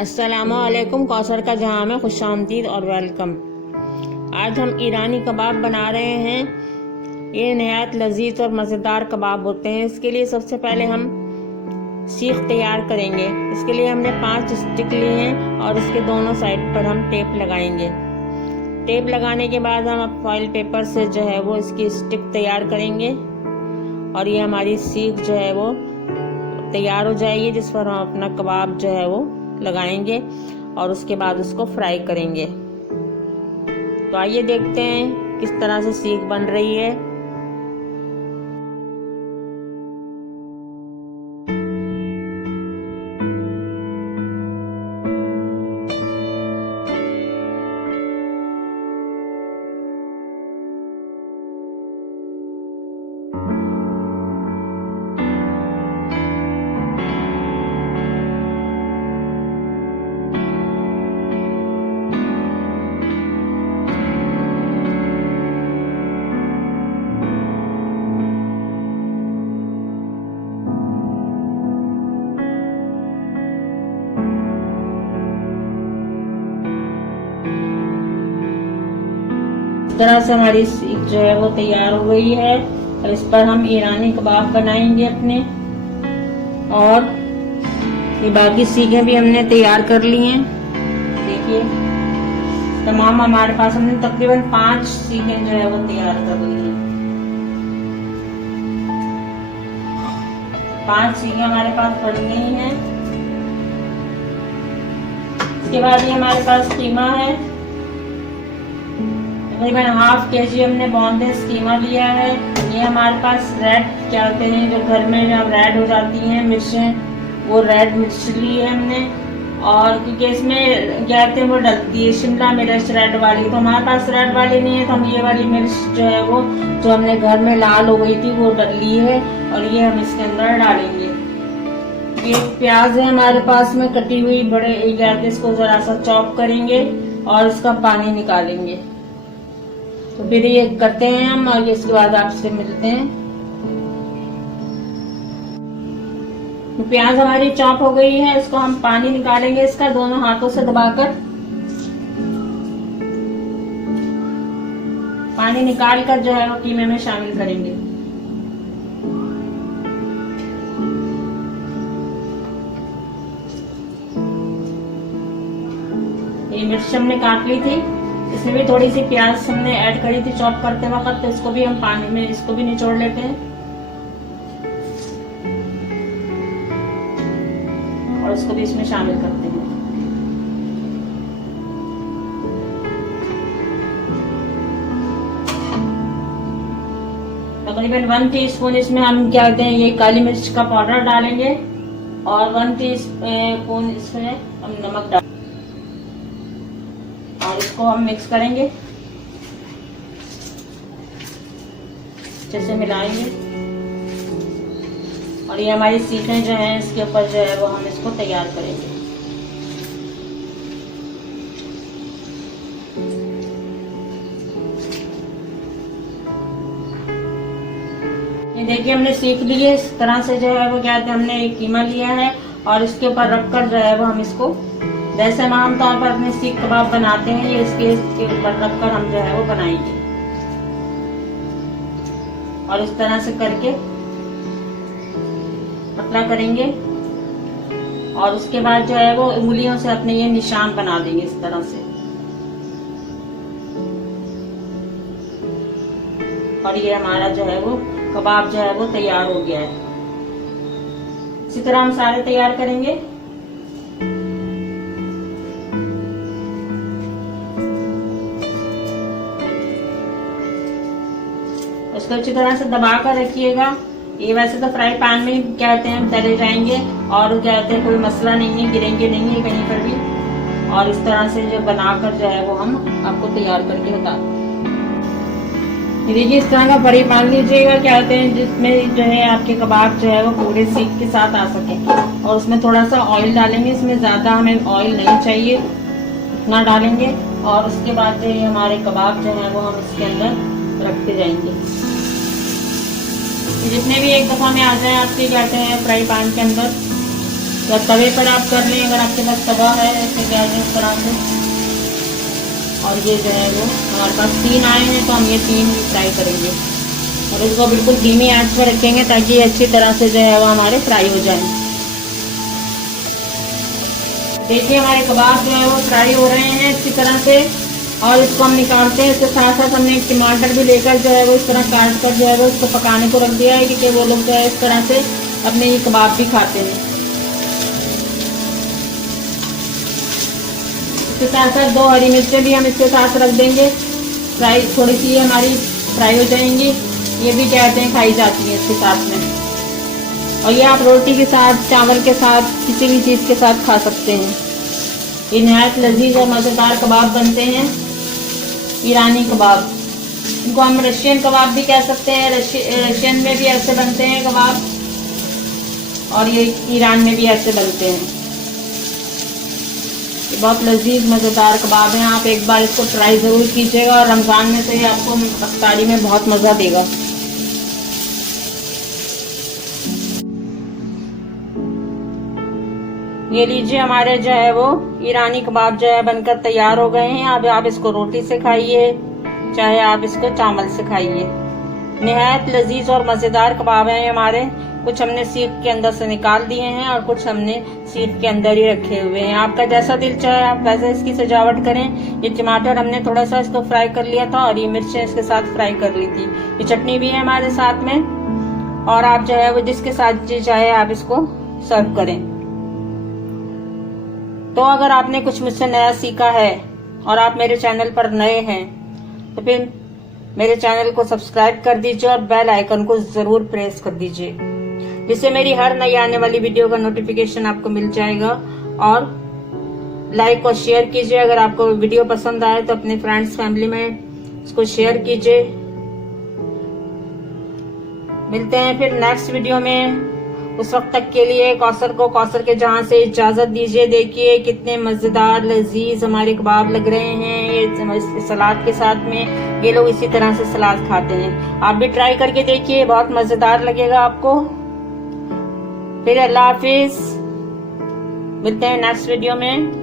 अस्सलामुअलैकुम। कौसर का जहाँ में खुशामदीद और वेलकम। आज हम ईरानी कबाब बना रहे हैं। ये नहायत लजीज और मज़ेदार कबाब होते हैं। इसके लिए सबसे पहले हम सीख तैयार करेंगे। इसके लिए हमने 5 स्टिक लिए हैं और इसके दोनों साइड पर हम टेप लगाएंगे। टेप लगाने के बाद हम फॉइल पेपर से जो है वो इसकी स्टिक तैयार करेंगे और ये हमारी सीख जो है वो तैयार हो जाएगी, जिस पर हम अपना कबाब जो है वो लगाएंगे और उसके बाद उसको फ्राई करेंगे। तो आइए देखते हैं किस तरह से सीख बन रही है। तरह से हमारी सीख जो है वो तैयार हो गई है और इस पर हम ईरानी कबाब बनाएंगे अपने। और ये बाकी सीखें भी हमने तैयार कर ली हैं। देखिए तमाम हमारे पास हमने तकरीबन 5 सीखें जो है वो तैयार कर ली हैं। 5 सीखें हमारे पास बन गई हैं। इसके बाद ये हमारे पास कीमा है। तकरीबन ½ kg हमने बोनलेस कीमा लिया है। ये हमारे पास रेड क्या कहते हैं, जो घर में रेड हो जाती हैं मिर्चें, वो रेड मिर्च ली है हमने। और क्योंकि इसमें क्या कहते हैं वो डलती है शिमला मिर्च रेड वाली, तो हमारे पास रेड वाली नहीं है, तो हम ये वाली मिर्च जो है वो जो हमने घर में लाल हो गई थी वो डल ली है और ये हम इसके अंदर डालेंगे। ये प्याज है हमारे पास में कटी हुई बड़े, इसको जरा सा चॉप करेंगे और इसका पानी निकालेंगे। तो फिर ये करते हैं हम और इसके बाद आपसे मिलते हैं। तो प्याज हमारी चॉप हो गई है, इसको हम पानी निकालेंगे इसका दोनों हाथों से दबाकर। पानी निकाल कर जो है वो कीमे में शामिल करेंगे। ये मिर्च हमने काट ली थी, इसमें भी थोड़ी सी प्याज हमने ऐड करी थी चॉप करते वक्त, तो इसको भी हम पानी में इसको भी निचोड़ लेते हैं और इसको भी इसमें शामिल करते हैं। तकरीबन 1 टीस्पून इसमें हम क्या कहते हैं ये काली मिर्च का पाउडर डालेंगे और 1 टीस्पून इसमें हम नमक डालेंगे और इसको हम मिक्स करेंगे, अच्छे से मिलाएंगे। और ये हमारी सीखें जो हैं इसके ऊपर जो है वो हम इसको तैयार करेंगे। ये देखिए हमने सीख ली है। इस तरह से जो है वो क्या कहते हैं हमने एक कीमा लिया है और इसके ऊपर रखकर जो है वो हम इसको जैसे हम आमतौर पर अपने सीख कबाब बनाते हैं, ये इसके ऊपर रखकर हम जो है वो बनाएंगे। और इस तरह से करके पतला करेंगे और उसके बाद जो है वो उंगलियों से अपने ये निशान बना देंगे इस तरह से। और ये हमारा जो है वो कबाब जो है वो तैयार हो गया है। इसी तरह हम सारे तैयार करेंगे। उसको अच्छी तरह से दबा कर रखिएगा। ये वैसे तो फ्राई पैन में क्या कहते हैं तले जाएंगे और क्या कहते हैं कोई मसला नहीं है, गिरेंगे नहीं है कहीं पर भी। और इस तरह से जो बनाकर जो है वो हम आपको तैयार करके बता दें। देखिए इस तरह का बड़ी पैन लीजिएगा क्या कहते हैं जिसमें जो है आपके कबाब जो है वो पूरे सीख के साथ आ सके। और उसमें थोड़ा सा ऑयल डालेंगे, इसमें ज्यादा हमें ऑयल नहीं चाहिए, इतना डालेंगे। और उसके बाद जो ये हमारे कबाब जो है वो हम इसके अंदर रखते जाएंगे। जितने भी एक दफा में आ जाए आपके कहते हैं फ्राई पैन के अंदर, या तवे पर आप कर लें, अगर आपके पास तवा है ऐसे गैस इस तरह से। और ये जो है वो हमारे पास 3 आए हैं तो हम ये 3 भी फ्राई करेंगे और इसको बिल्कुल धीमी आंच पर रखेंगे ताकि ये अच्छी तरह से जो है वो हमारे फ्राई हो जाए। देखिए हमारे कबाब जो है वो फ्राई हो रहे हैं अच्छी तरह से और इसको हम निकालते हैं। इसके साथ साथ हमने एक टमाटर भी लेकर जो है वो इस तरह काट कर जो है वो इसको पकाने को रख दिया है, क्योंकि वो लोग जो है इस तरह से अपने ये कबाब भी खाते हैं। इसके साथ साथ 2 हरी मिर्चें भी हम इसके साथ रख देंगे, फ्राई थोड़ी सी हमारी फ्राई हो जाएंगी। ये भी कहते हैं खाई जाती है इसके साथ में। और ये आप रोटी के साथ, चावल के साथ, किसी भी चीज़ के साथ खा सकते हैं। ये नहायत लजीज और मज़ेदार कबाब बनते हैं, ईरानी कबाब। इनको हम रशियन कबाब भी कह सकते हैं। रशियन में भी ऐसे बनते हैं कबाब और ये ईरान में भी ऐसे बनते हैं। ये बहुत लजीज मज़ेदार कबाब हैं। आप एक बार इसको ट्राई ज़रूर कीजिएगा और रमज़ान में तो ये आपको इफ्तारी में बहुत मज़ा देगा। ये लीजिए हमारे जो है वो ईरानी कबाब जो है बनकर तैयार हो गए हैं। अब आप इसको रोटी से खाइए, चाहे आप इसको चावल से खाइए। निहायत लजीज और मज़ेदार कबाब हैं हमारे। कुछ हमने सीख के अंदर से निकाल दिए हैं और कुछ हमने सीख के अंदर ही रखे हुए हैं। आपका जैसा दिल चाहे आप वैसे इसकी सजावट करें। ये टमाटर हमने थोड़ा सा इसको फ्राई कर लिया था और ये मिर्चें इसके साथ फ्राई कर ली थी। ये चटनी भी है हमारे साथ में और आप जो है वो जिसके साथ जी चाहे आप इसको सर्व करें। तो अगर आपने कुछ मुझसे नया सीखा है और आप मेरे चैनल पर नए हैं तो फिर मेरे चैनल को सब्सक्राइब कर दीजिए और बेल आइकन को जरूर प्रेस कर दीजिए, जिससे मेरी हर नई आने वाली वीडियो का नोटिफिकेशन आपको मिल जाएगा। और लाइक और शेयर कीजिए। अगर आपको वीडियो पसंद आए तो अपने फ्रेंड्स फैमिली में इसको शेयर कीजिए। मिलते हैं फिर नेक्स्ट वीडियो में। उस वक्त तक के लिए कौसर के जहां से इजाजत दीजिए। देखिए कितने मजेदार लजीज हमारे कबाब लग रहे हैं ये सलाद के साथ में। ये लोग इसी तरह से सलाद खाते हैं। आप भी ट्राई करके देखिए, बहुत मजेदार लगेगा आपको। फिर अल्लाह हाफिज, मिलते हैं नेक्स्ट वीडियो में।